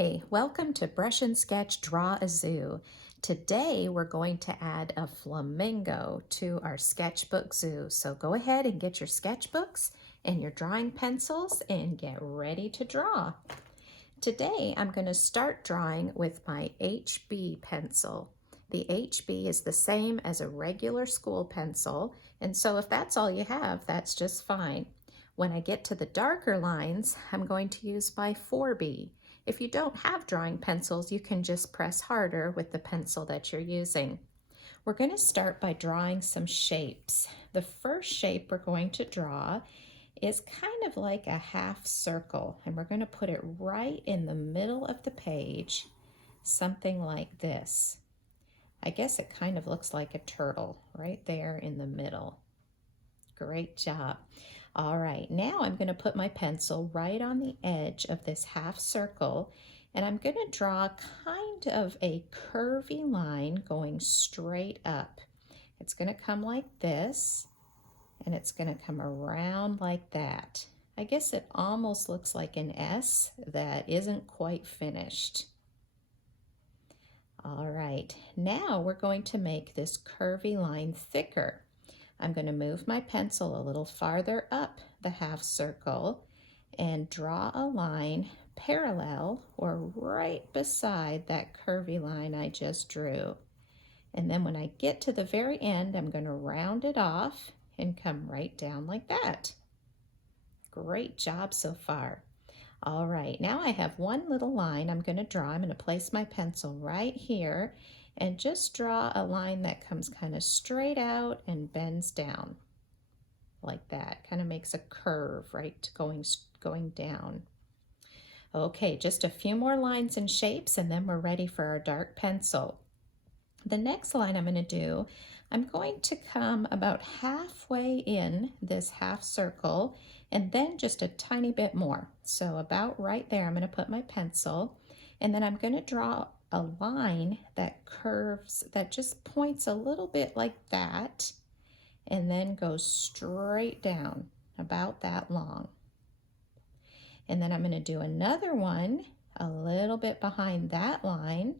Hi, welcome to Brush and Sketch Draw a Zoo. Today we're going to add a flamingo to our sketchbook zoo. So go ahead and get your sketchbooks and your drawing pencils and get ready to draw. Today I'm going to start drawing with my HB pencil. The HB is the same as a regular school pencil, and so if that's all you have, that's just fine. When I get to the darker lines, I'm going to use my 4B. If you don't have drawing pencils, you can just press harder with the pencil that you're using. We're going to start by drawing some shapes. The first shape we're going to draw is kind of like a half circle, and we're going to put it right in the middle of the page, something like this. I guess it kind of looks like a turtle right there in the middle. Great job. All right, now I'm going to put my pencil right on the edge of this half circle, and I'm going to draw kind of a curvy line going straight up. It's going to come like this, and it's going to come around like that. I guess it almost looks like an S that isn't quite finished. All right, now we're going to make this curvy line thicker. I'm going to move my pencil a little farther up the half circle and draw a line parallel or right beside that curvy line I just drew. And then when I get to the very end, I'm going to round it off and come right down like that. Great job so far. All right, now I have one little line I'm going to draw. I'm going to place my pencil right here and just draw a line that comes kind of straight out and bends down like that. Kind of makes a curve, right, going down. Okay, just a few more lines and shapes, and then we're ready for our dark pencil. The next line I'm going to do, I'm going to come about halfway in this half circle and then just a tiny bit more. So about right there, I'm going to put my pencil, and then I'm going to draw a line that curves, that just points a little bit like that, and then goes straight down about that long. And then I'm going to do another one a little bit behind that line,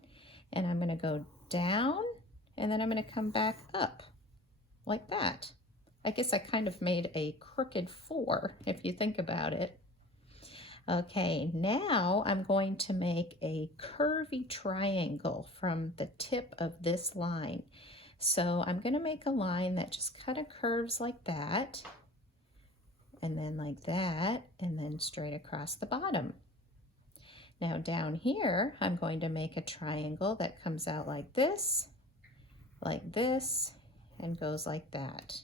and I'm going to go down, and then I'm going to come back up like that. I guess I kind of made a crooked 4 if you think about it. Okay, now I'm going to make a curvy triangle from the tip of this line. So I'm going to make a line that just kind of curves like that, and then like that, and then straight across the bottom. Now down here, I'm going to make a triangle that comes out like this, and goes like that.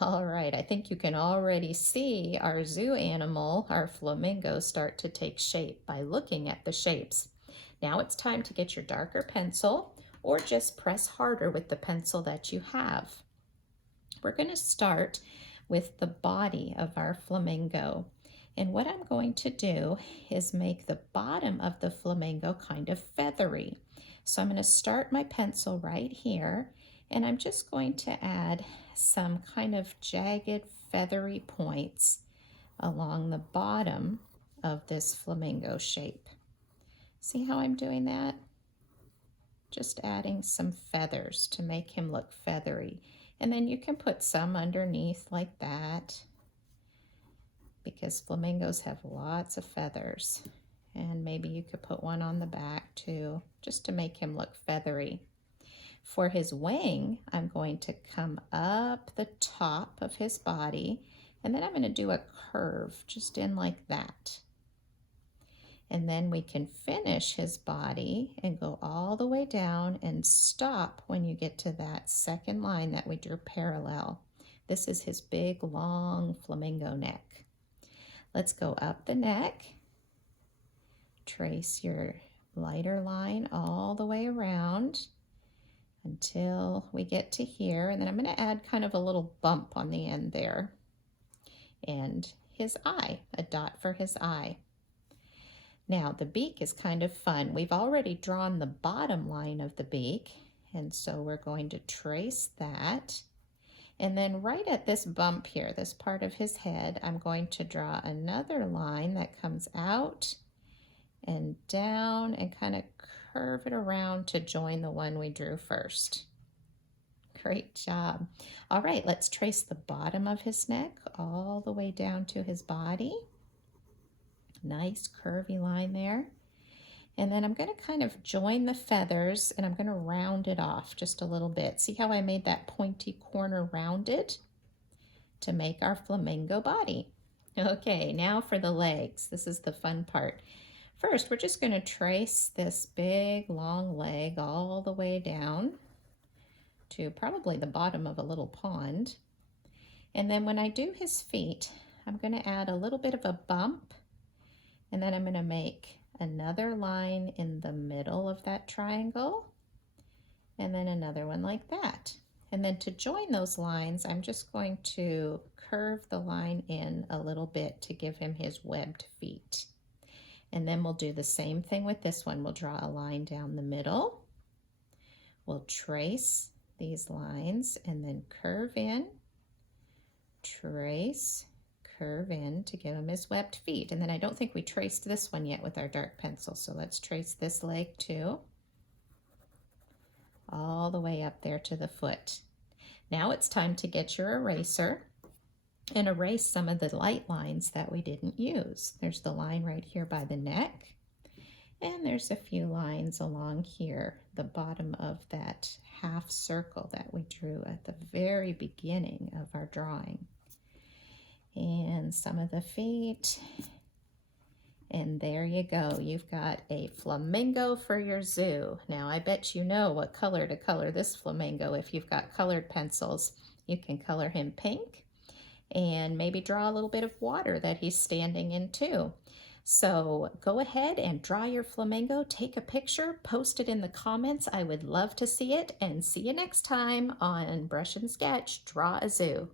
All right, I think you can already see our zoo animal, our flamingo, start to take shape by looking at the shapes. Now it's time to get your darker pencil, or just press harder with the pencil that you have. We're going to start with the body of our flamingo. And what I'm going to do is make the bottom of the flamingo kind of feathery. So I'm going to start my pencil right here, and I'm just going to add some kind of jagged feathery points along the bottom of this flamingo shape. See how I'm doing that? Just adding some feathers to make him look feathery. And then you can put some underneath like that, because flamingos have lots of feathers. And maybe you could put one on the back too, just to make him look feathery. For his wing, I'm going to come up the top of his body, and then I'm going to do a curve just in like that. And then we can finish his body and go all the way down and stop when you get to that second line that we drew parallel. This is his big, long flamingo neck. Let's go up the neck. Trace your lighter line all the way around until we get to here, and then I'm going to add kind of a little bump on the end there, and his eye, a dot for his eye. Now the beak is kind of fun. We've already drawn the bottom line of the beak, and so we're going to trace that, and then right at this bump here, this part of his head, I'm going to draw another line that comes out and down and kind of curve it around to join the one we drew first. Great job. All right, let's trace the bottom of his neck all the way down to his body. Nice curvy line there. And then I'm going to kind of join the feathers and I'm going to round it off just a little bit. See how I made that pointy corner rounded to make our flamingo body. Okay, now for the legs. This is the fun part. First, we're just going to trace this big long leg all the way down to probably the bottom of a little pond. And then when I do his feet, I'm going to add a little bit of a bump, and then I'm going to make another line in the middle of that triangle, and then another one like that. And then to join those lines, I'm just going to curve the line in a little bit to give him his webbed feet. And then we'll do the same thing with this one. We'll draw a line down the middle. We'll trace these lines and then curve in, trace, curve in to give him his webbed feet. And then I don't think we traced this one yet with our dark pencil, so let's trace this leg too, all the way up there to the foot. Now it's time to get your eraser and erase some of the light lines that we didn't use. There's the line right here by the neck, and there's a few lines along here, the bottom of that half circle that we drew at the very beginning of our drawing. And some of the feet. And there you go. You've got a flamingo for your zoo. Now, I bet you know what color to color this flamingo. If you've got colored pencils, you can color him pink and maybe draw a little bit of water that he's standing in too. So go ahead and draw your flamingo, take a picture, post it in the comments. I would love to see it, and see you next time on Brush and Sketch, Draw a Zoo.